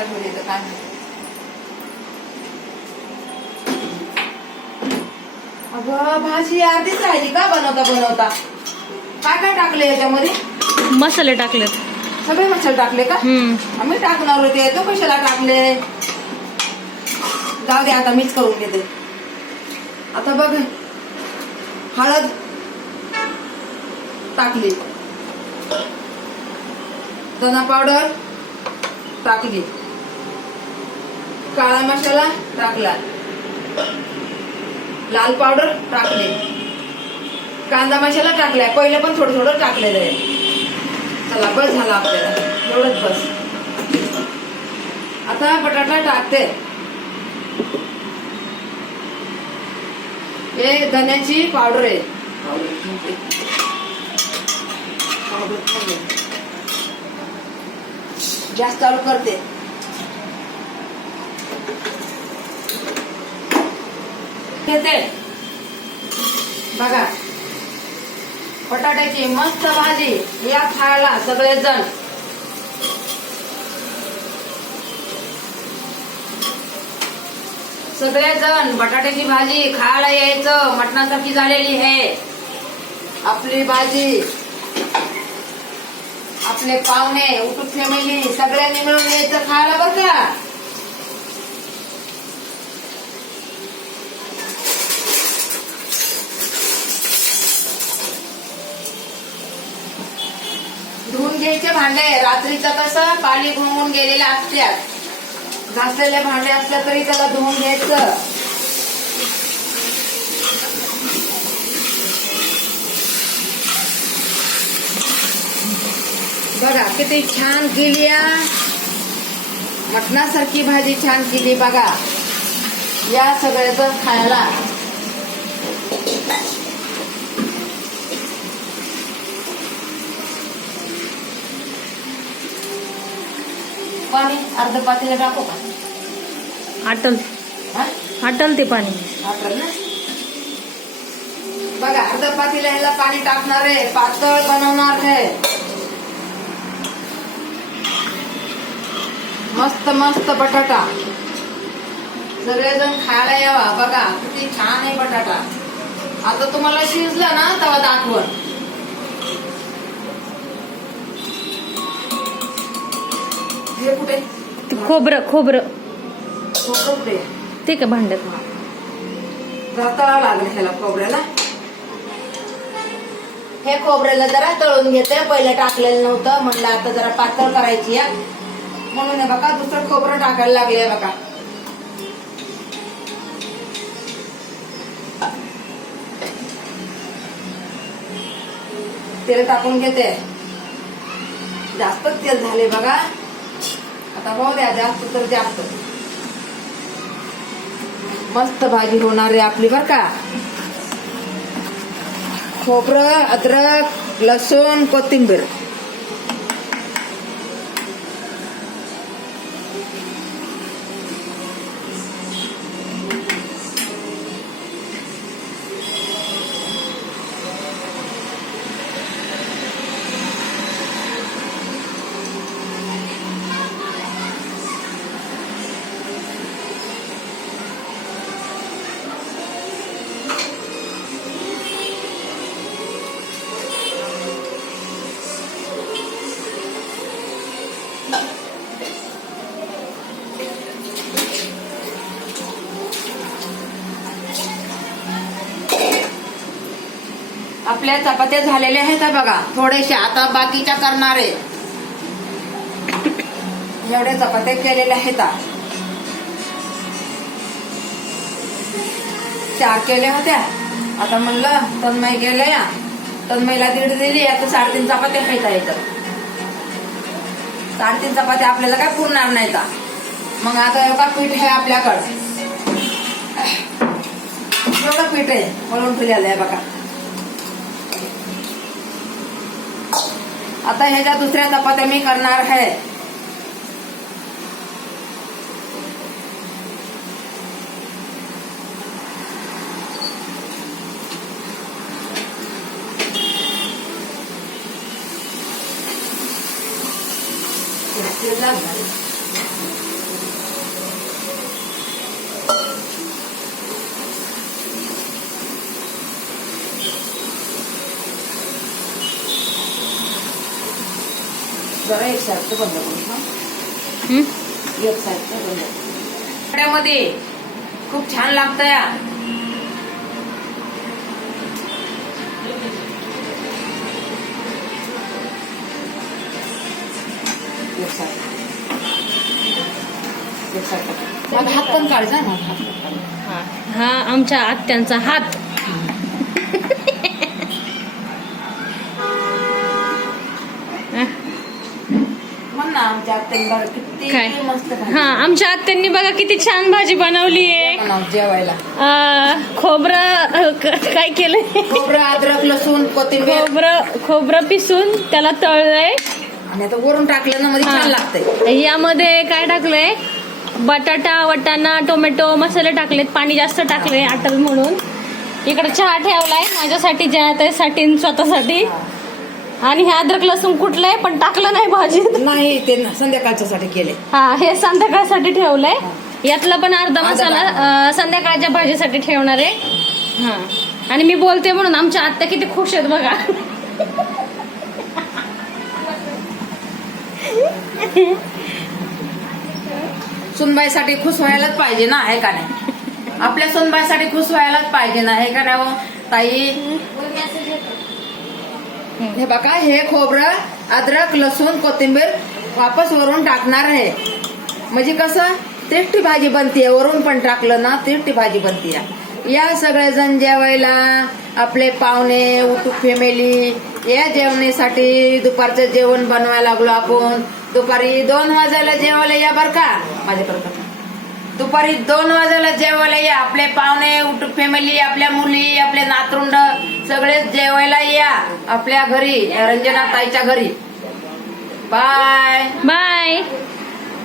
शिजायला ठेवली तर काय माहिती. अगं भाजी अर्धीच राहिली का बनवता बनवता. काय काय टाकले याच्यामध्ये? मसाले टाकलेत. सगळे मसाले टाकले का? आम्ही टाकणार होते, तो कशाला टाकले? जाऊ दे, आता मीच करून घेते. आता बघ, हळद टाकली, धना पावडर टाकली, काळा मसाला टाकला, लाल पावडर टाकले, कांदा मसाला टाकलाय. पहिले पण थोडं थोडं टाकलेलं आहे. चला बस झाला आपल्याला, एवढंच बस. आता बटाटा टाकते. हे धन्याची पावडर आहे. गॅस चालू करते. घेते बघा, बटाट्याची मस्त भाजी. या खायला सगळेजण. सगळेजण बटाट्याची भाजी खायला यायचं. मटणासारखी झालेली आहे आपली भाजी. आपले पाहुणे, उठूक फॅमिली सगळ्यांनी मिळून यायचं खायला बरं का. धुवून घ्यायचे भांडे. रात्रीचं कसं पाणी घुमून गेलेले असतात. घासलेले भांडे असले तरी त्याला धुवून घ्यायचं. बघा किती छान केली. मटणासारखी भाजी छान केली बघा. या सगळ्याचं खायला. पाणी अर्ध पातेलं टाकू का? आटल आटल ते पाणी. आटल ना. बघा अर्ध पातेलं ह्याला पाणी टाकणार आहे. पातळ बनवणार आहे. मस्त मस्त बटाटा. सगळेजण खायला यावा. बघा किती छान आहे बटाटा. आता तुम्हाला शिजला ना तेव्हा दाखवण. हे कुठे? खोबरं खोबरं कुठे ते का भांड्यात. तळावं लागेल ह्याला खोबऱ्याला. हे खोबऱ्याला जरा तळून घेते. पहिले टाकलेलं नव्हतं, म्हणलं आता जरा पातळ करायची आहे म्हणून. बघा दुसरं खोबरं टाकायला लागले बघा. तेल टाकून घेते. जास्त तेल झाले बघा. आता हो द्या, जास्त तर जास्त. मस्त भाजी होणार आहे आपली बर का. खोबरं, अद्रक, लसूण, कोथिंबीर. आपल्या चपात्या झालेल्या आहेत बघा. थोडेशा आता बाकीच्या करणार आहे. एवढ्या चपात्या केलेल्या आहेत. 4 केल्या होत्या. आता म्हणलं तन्मय गेल्या, तन्मयला 1.5 दिली. आता 3.5 चपात्या खायचा यायचं. 3.5 चपात्या आपल्याला काय पुरणार नाही. मग आता एवढा पीठ आहे आपल्याकडं. एवढं पीठ आहे मळून ठेवलेलं आहे बघा. आता ह्याच्या दुसऱ्या चपात्या मी करणार आहे. एक साईड बंद करू. हं? एक साईड बंद. कढ्यामध्ये खूप छान लागतं या. एक साईड. एक साईड. माझा हात पण काढजा ना. हात पण काढ. हा आमच्या आत्यांचा हात. म्हण ना आमच्या आत्याने किती काय? मस्त हा आमच्या आत्यांनी बघा किती छान भाजी बनवलीये. जेवायला खोबरं काय केलंय, खोबरं, अद्रक, लसूण, कोथिंबीर खोबरं पिसून त्याला तळलंय आणि आता वरून टाकलं ना मध्ये छान लागतंय. यामध्ये काय टाकलंय, बटाटा, वटाणा, टोमॅटो मसाले टाकलेत, पाणी जास्त टाकले आटल म्हणून. इकडे चहा ठेवलाय माझ्यासाठी, जयाताईसाठी, स्वतःसाठी. आणि हे अद्रक लसूण कुठलंय पण टाकलं नाही भाजीत. नाही ते संध्याकाळच्या साठी केले. हा हे संध्याकाळसाठी ठेवलंय. यातला पण अर्धा मसाला संध्याकाळच्या भाजीसाठी ठेवणार आहे. हा आणि मी बोलते म्हणून आमच्या आत्या किती खुश आहेत बघा. सुनबाईसाठी खुश व्हायलाच पाहिजे ना, आहे का नाही? आपल्या सुनबाईसाठी खुश व्हायलाच पाहिजे ना, हे का नाही हो ताई? हे बघा, हे खोबरं, अद्रक, लसूण, कोथिंबीर वापस वरून टाकणार आहे. म्हणजे कसं टेस्टी भाजी बनते. वरून पण टाकलं ना टेस्टी भाजी बनते. या सगळेजण जेवायला, आपले पाहुणे, उटूक फॅमिली, या जेवणासाठी दुपारचं जेवण बनवायला लागलो आपण. दुपारी 2 वाजायला जेवायला या बर का माझ्याकडे. दुपारी 2 वाजायला जेवायला या. आपले पाहुणे, उटूक फॅमिली, आपल्या मुली, आपले नातरुंड सगळेच जेवायला या आपल्या घरी, रंजना ताईच्या घरी. Bye bye.